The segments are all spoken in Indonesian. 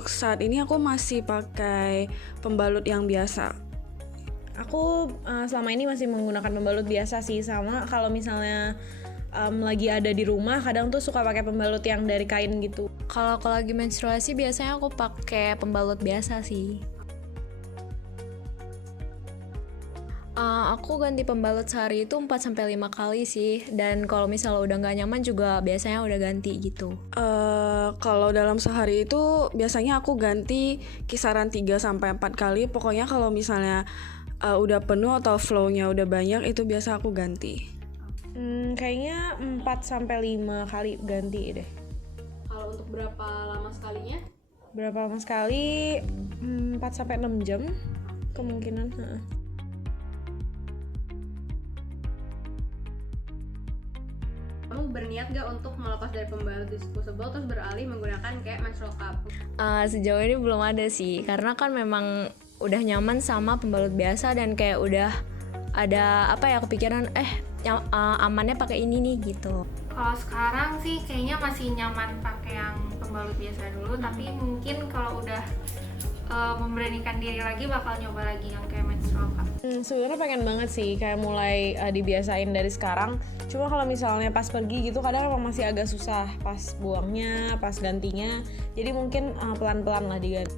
untuk saat ini aku masih pakai pembalut yang biasa. Aku selama ini masih menggunakan pembalut biasa sih, sama kalau misalnya lagi ada di rumah kadang tuh suka pakai pembalut yang dari kain gitu. Kalau aku lagi menstruasi biasanya aku pakai pembalut biasa sih. Aku ganti pembalut sehari itu 4-5 kali sih. Dan kalau misalnya udah gak nyaman juga biasanya udah ganti gitu. Kalau dalam sehari itu biasanya aku ganti kisaran 3-4 kali. Pokoknya kalau misalnya udah penuh atau flow-nya udah banyak itu biasa aku ganti. Kayaknya 4-5 kali ganti deh. Kalau untuk berapa lama sekalinya? Berapa lama sekali? 4-6 jam kemungkinan. Kamu berniat gak untuk melepas dari pembalut disposable terus beralih menggunakan kayak menstrual cup? Sejauh ini belum ada sih, karena kan memang udah nyaman sama pembalut biasa dan kayak udah ada kepikiran amannya pakai ini nih gitu. Kalau sekarang sih kayaknya masih nyaman pakai yang pembalut biasa dulu, tapi mungkin kalau udah memberanikan diri lagi bakal nyoba lagi yang kayak menstrual cup. Sebenarnya pengen banget sih kayak mulai dibiasain dari sekarang. Cuma kalau misalnya pas pergi gitu kadang emang masih agak susah pas buangnya, pas gantinya. Jadi mungkin pelan-pelan lah diganti.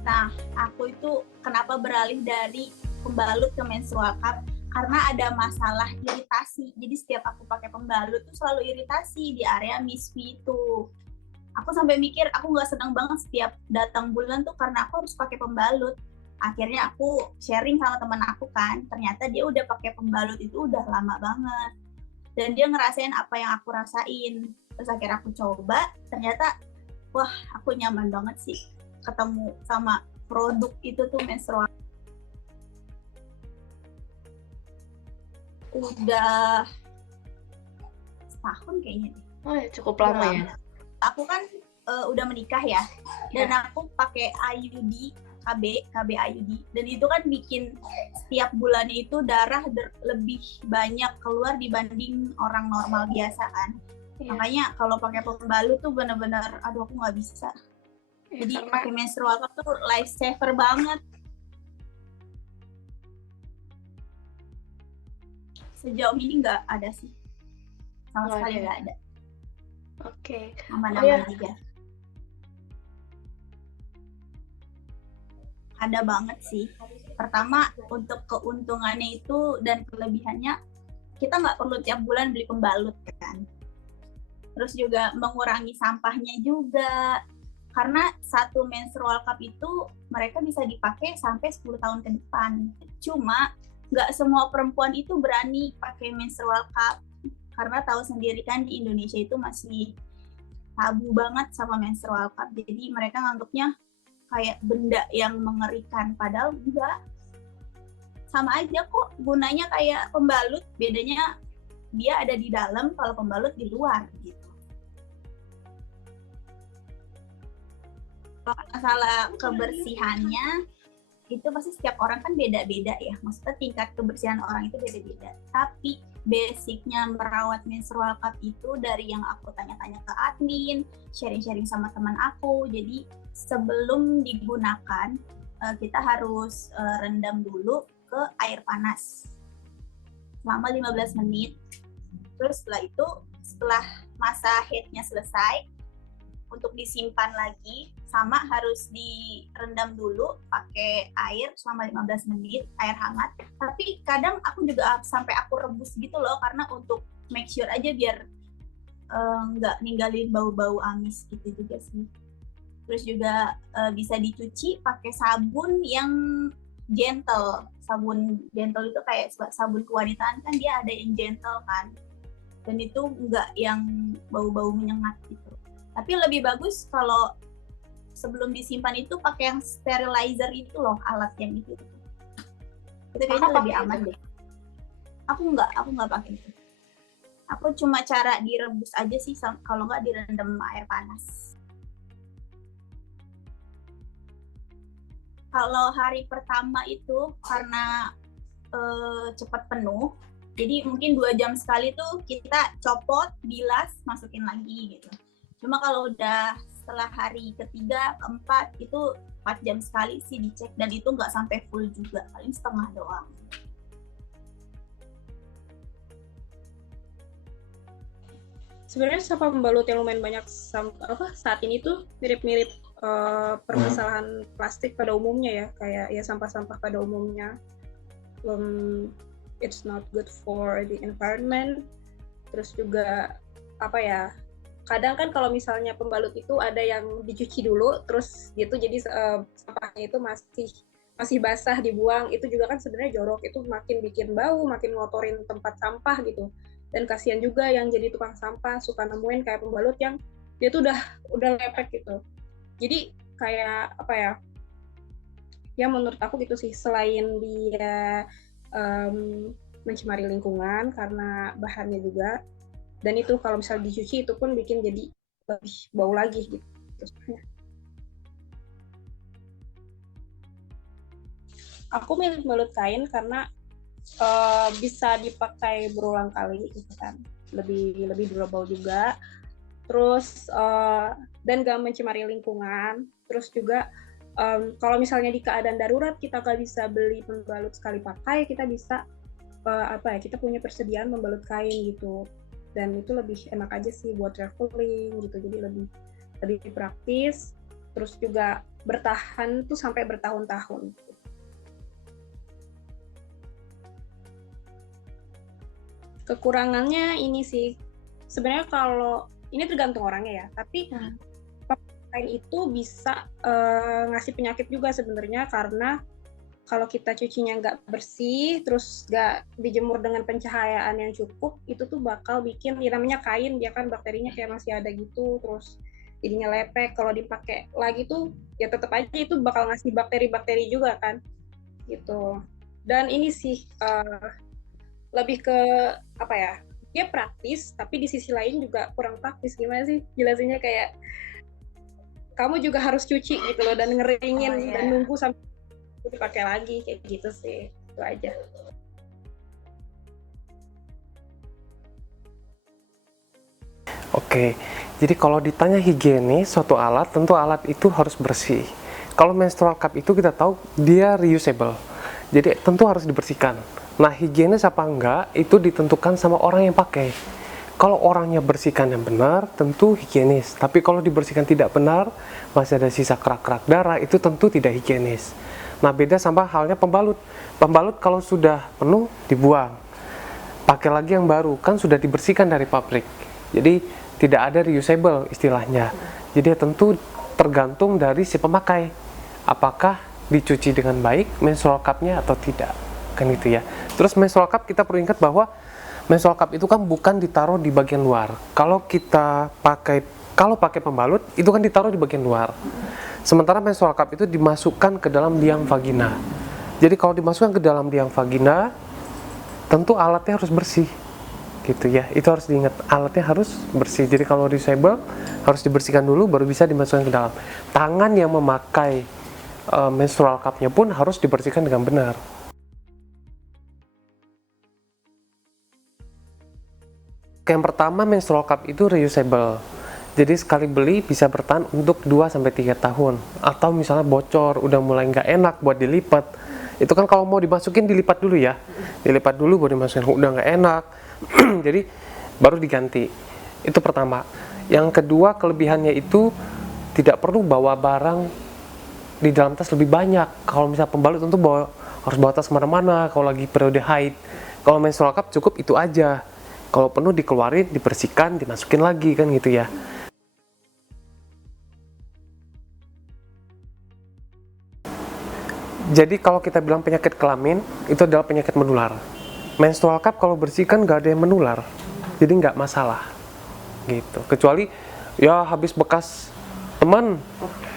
Nah, aku itu kenapa beralih dari pembalut ke menstrual cup? Karena ada masalah iritasi. Jadi setiap aku pakai pembalut tuh selalu iritasi di area misfi itu. Aku sampai mikir aku nggak senang banget setiap datang bulan tuh karena aku harus pakai pembalut. Akhirnya aku sharing sama teman aku kan, ternyata dia udah pakai pembalut itu udah lama banget. Dan dia ngerasain apa yang aku rasain. Terus akhirnya aku coba, ternyata wah aku nyaman banget sih ketemu sama produk itu tuh menstrual. Udah setahun kayaknya deh. Oh ya, cukup lama ya. Aku kan udah menikah ya, dan aku pakai IUD, KB IUD, dan itu kan bikin setiap bulannya itu darah lebih banyak keluar dibanding orang normal biasa kan. Makanya kalau pakai pembalut tuh benar-benar aduh aku nggak bisa. Jadi pakai menstrual cup tuh lifesaver banget. Sejauh ini nggak ada sih, sama sekali nggak ada. Oke. Aman-aman aja. Ada banget sih. Pertama, untuk keuntungannya itu dan kelebihannya, kita nggak perlu tiap bulan beli pembalut kan. Terus juga mengurangi sampahnya juga. Karena satu menstrual cup itu mereka bisa dipakai sampai 10 tahun ke depan. Cuma nggak semua perempuan itu berani pakai menstrual cup. Karena tahu sendiri kan di Indonesia itu masih tabu banget sama menstrual cup. Jadi mereka nganggapnya kayak benda yang mengerikan. Padahal enggak. Sama aja kok, gunanya kayak pembalut. Bedanya dia ada di dalam, kalau pembalut di luar gitu. Masalah kebersihannya itu pasti setiap orang kan beda-beda ya, maksudnya tingkat kebersihan orang itu beda-beda. Tapi basicnya merawat menstrual cup itu dari yang aku tanya-tanya ke admin, sharing-sharing sama teman aku. Jadi sebelum digunakan kita harus rendam dulu ke air panas selama 15 menit. Terus setelah itu, setelah masa headnya selesai, untuk disimpan lagi, sama harus direndam dulu pakai air selama 15 menit, air hangat. Tapi kadang aku juga sampai aku rebus gitu loh, karena untuk make sure aja biar nggak ninggalin bau-bau amis gitu juga sih. Terus juga bisa dicuci pakai sabun yang gentle. Sabun gentle itu kayak sabun kewanitaan kan, dia ada yang gentle kan. Dan itu nggak yang bau-bau menyengat gitu. Tapi lebih bagus kalau sebelum disimpan itu pakai yang sterilizer itu loh, alat yang itu. Itu kayaknya lebih aman deh. Aku nggak pakai itu. Aku cuma cara direbus aja sih, kalau nggak direndam air panas. Kalau hari pertama itu karena cepat penuh, Jadi mungkin 2 jam sekali tuh kita copot, bilas, masukin lagi gitu. Cuma kalau udah setelah hari ketiga, keempat itu 4 jam sekali sih dicek, dan itu nggak sampai full juga, paling setengah doang. Sebenarnya sampah pembalut yang lumayan banyak saat ini tuh mirip-mirip permasalahan plastik pada umumnya ya, kayak ya sampah-sampah pada umumnya. It's not good for the environment. Terus juga apa ya, kadang kan kalau misalnya pembalut itu ada yang dicuci dulu terus gitu, jadi sampahnya itu masih basah dibuang, itu juga kan sebenarnya jorok, itu makin bikin bau, makin ngotorin tempat sampah gitu. Dan kasihan juga yang jadi tukang sampah suka nemuin kayak pembalut yang dia tuh udah lepek gitu. Jadi kayak apa ya, ya menurut aku gitu sih, selain dia mencemari lingkungan karena bahannya juga, dan itu kalau misalnya dicuci itu pun bikin jadi lebih bau lagi gitu. Aku milih pembalut kain karena bisa dipakai berulang kali gitu kan, lebih durable juga, terus dan gak mencemari lingkungan. Terus juga kalau misalnya di keadaan darurat kita gak bisa beli pembalut sekali pakai, kita bisa kita punya persediaan pembalut kain gitu, dan itu lebih enak aja sih buat traveling gitu, jadi lebih praktis, terus juga bertahan tuh sampai bertahun-tahun. Kekurangannya ini sih, sebenarnya kalau ini tergantung orangnya ya, tapi kain itu bisa ngasih penyakit juga sebenarnya, karena kalau kita cucinya nggak bersih, terus nggak dijemur dengan pencahayaan yang cukup, itu tuh bakal bikin, ya namanya kain, dia kan bakterinya kayak masih ada gitu, terus jadinya lepek. Kalau dipakai lagi tuh, ya tetap aja itu bakal ngasih bakteri-bakteri juga kan, gitu. Dan ini sih, lebih ke apa ya, dia praktis tapi di sisi lain juga kurang praktis. Gimana sih jelasinnya, kayak kamu juga harus cuci gitu loh, dan ngeringin dan nunggu sampai dipakai lagi, kayak gitu sih. Itu aja. Oke, jadi kalau ditanya higienis suatu alat, tentu alat itu harus bersih. Kalau menstrual cup itu kita tahu dia reusable, jadi tentu harus dibersihkan. Nah, higienis apa enggak itu ditentukan sama orang yang pakai. Kalau orangnya bersihkan yang benar, tentu higienis. Tapi kalau dibersihkan tidak benar, masih ada sisa kerak-kerak darah, itu tentu tidak higienis. Nah, beda sama halnya pembalut. Pembalut kalau sudah penuh, dibuang. Pakai lagi yang baru, kan sudah dibersihkan dari pabrik. Jadi, tidak ada reusable istilahnya. Jadi, tentu tergantung dari si pemakai. Apakah dicuci dengan baik menstrual cup-nya atau tidak. Kan itu ya. Terus menstrual cup kita perlu ingat bahwa menstrual cup itu kan bukan ditaruh di bagian luar. Kalau pakai pembalut itu kan ditaruh di bagian luar. Sementara menstrual cup itu dimasukkan ke dalam liang vagina. Jadi kalau dimasukkan ke dalam liang vagina, tentu alatnya harus bersih. Gitu ya. Itu harus diingat, alatnya harus bersih. Jadi kalau reusable harus dibersihkan dulu baru bisa dimasukkan ke dalam. Tangan yang memakai menstrual cup-nya pun harus dibersihkan dengan benar. Yang pertama, menstrual cup itu reusable. Jadi sekali beli bisa bertahan untuk 2-3 tahun. Atau misalnya bocor, udah mulai nggak enak buat dilipat. Itu kan kalau mau dimasukin dilipat dulu ya. Dilipat dulu baru dimasukin, udah nggak enak. Jadi baru diganti. Itu pertama. Yang kedua, kelebihannya itu tidak perlu bawa barang di dalam tas lebih banyak. Kalau misalnya pembalut tentu harus bawa tas kemana-mana kalau lagi periode haid. Kalau menstrual cup cukup itu aja. Kalau penuh dikeluarin, dibersihkan, dimasukin lagi kan gitu ya. Jadi kalau kita bilang penyakit kelamin, itu adalah penyakit menular. Menstrual cup kalau bersihkan nggak ada yang menular, jadi nggak masalah. Gitu. Kecuali ya habis bekas teman,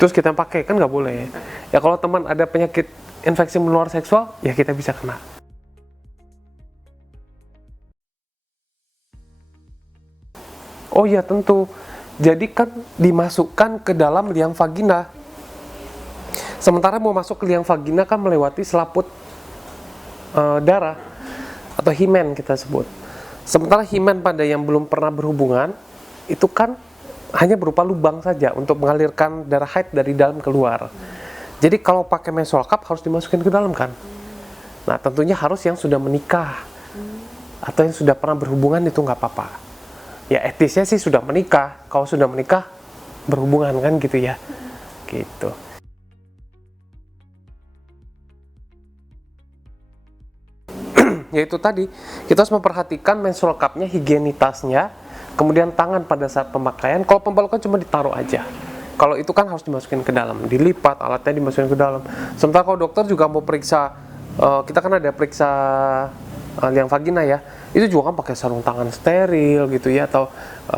terus kita pakai, kan nggak boleh. Ya kalau teman ada penyakit infeksi menular seksual, ya kita bisa kena. Oh iya tentu, jadi kan dimasukkan ke dalam liang vagina. Sementara mau masuk ke liang vagina kan melewati selaput darah. atau himen kita sebut. Sementara himen pada yang belum pernah berhubungan itu kan hanya berupa lubang saja untuk mengalirkan darah haid dari dalam keluar. Jadi kalau pakai menstrual cup harus dimasukin ke dalam kan. Nah tentunya harus yang sudah menikah atau yang sudah pernah berhubungan itu nggak apa-apa. Ya etisnya sih sudah menikah. Kalau sudah menikah berhubungan kan gitu ya. Gitu. Yaitu tadi kita harus memperhatikan menstrual cup-nya, higienitasnya, kemudian tangan pada saat pemakaian. Kalau pembalut kan cuma ditaruh aja. Kalau itu kan harus dimasukin ke dalam, dilipat, alatnya dimasukin ke dalam. Sementara kalau dokter juga mau periksa, kita kan ada periksa liang vagina ya, itu juga kan pakai sarung tangan steril gitu ya, atau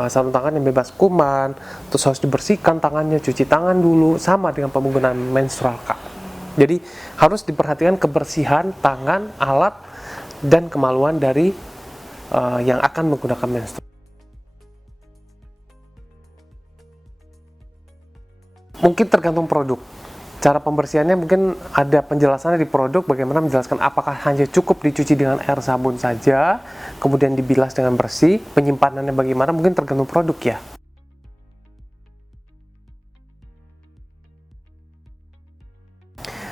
sarung tangan yang bebas kuman, terus harus dibersihkan tangannya, cuci tangan dulu, sama dengan penggunaan menstrual cup. Jadi harus diperhatikan kebersihan tangan, alat, dan kemaluan dari yang akan menggunakan menstrual. Mungkin tergantung produk. Cara pembersihannya mungkin ada penjelasannya di produk, bagaimana menjelaskan apakah hanya cukup dicuci dengan air sabun saja, kemudian dibilas dengan bersih, penyimpanannya bagaimana, mungkin tergantung produk ya.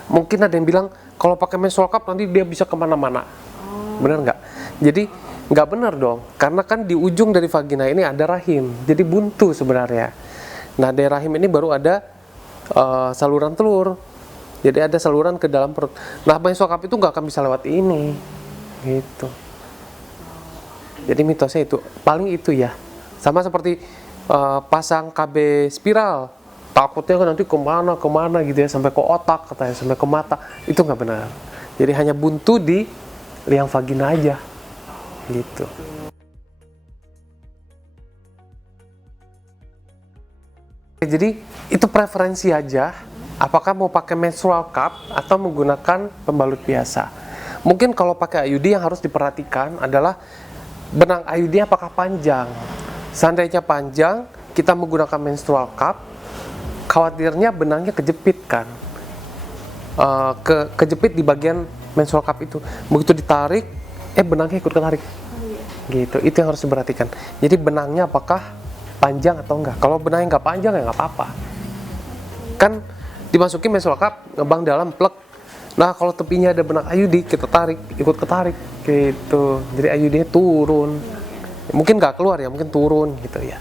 Mungkin ada yang bilang, kalau pakai menstrual cup nanti dia bisa kemana-mana. Benar nggak? Jadi nggak benar dong, karena kan di ujung dari vagina ini ada rahim, jadi buntu sebenarnya. Nah dari rahim ini baru ada saluran telur, jadi ada saluran ke dalam perut. Nah menstrual cup itu nggak akan bisa lewat ini, gitu. Jadi mitosnya itu, paling itu ya. Sama seperti pasang KB spiral, takutnya kan nanti kemana gitu ya, sampai ke otak katanya, sampai ke mata, itu nggak benar. Jadi hanya buntu di liang vagina aja, gitu. Jadi itu preferensi aja, apakah mau pakai menstrual cup atau menggunakan pembalut biasa. Mungkin kalau pakai IUD yang harus diperhatikan adalah benang IUD apakah panjang. Seandainya panjang, kita menggunakan menstrual cup, khawatirnya benangnya kejepit kan, kejepit di bagian menstrual cup itu. Begitu ditarik, benangnya ikut ketarik. Gitu, itu yang harus diperhatikan. Jadi benangnya apakah panjang atau enggak. Kalau benangnya nggak panjang ya nggak apa-apa. Kan dimasukin menstrual cup, ngebang dalam, plek. Nah kalau tepinya ada benang IUD, kita tarik, ikut ketarik gitu. Jadi IUD-nya turun. Mungkin nggak keluar ya, mungkin turun gitu ya.